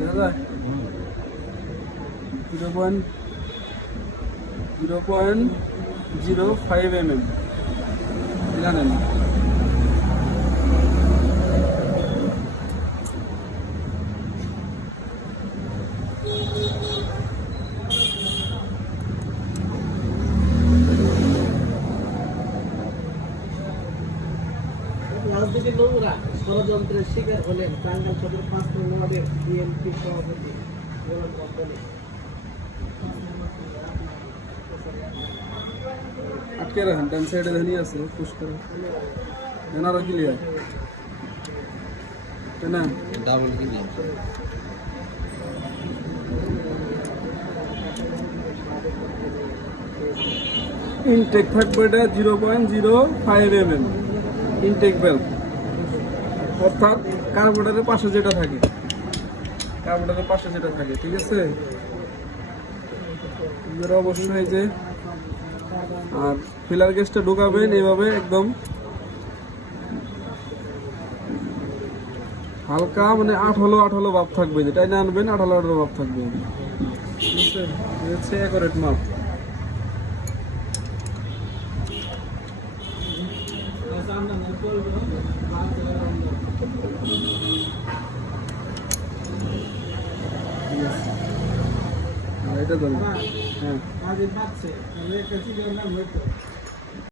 দাদা 0.05 mm জানেন রাজনীতি নোংরা ষড়যন্ত্রের শিকার হলেন টাঙ্গাইল সদর ৫ নং ওয়ার্ডের বিএনপি সভাপতি গোলাম রব্বানী। আটকে রাখেন, ডান সাইডে ধানি আছে, পুশ করে এনারা ক্লিয়ার না ডাবল ক্লিয়ার। ইনটেক থাকবে এটা 0.05 mm ইনটেক বেল্ট, অর্থাৎ কার্বোরেটরের পাশে যেটা থাকে, কার্বোরেটরের পাশে যেটা থাকে, ঠিক আছে। আপনারা অবশ্যই যে আর ফিলার গ্যাসটা ঢুকাবেন এইভাবে একদম হালকা, মানে আঠালো আঠালো ভাব থাকবে, যেটাই না আনবেন আঠালো আঠালো ভাব থাকবে, ঠিক আছে। এই হচ্ছে অ্যাকুরেট মাপ। এটা ধরুন, হ্যাঁ কাজে পাচ্ছে একটা চিকেন নাম হইতো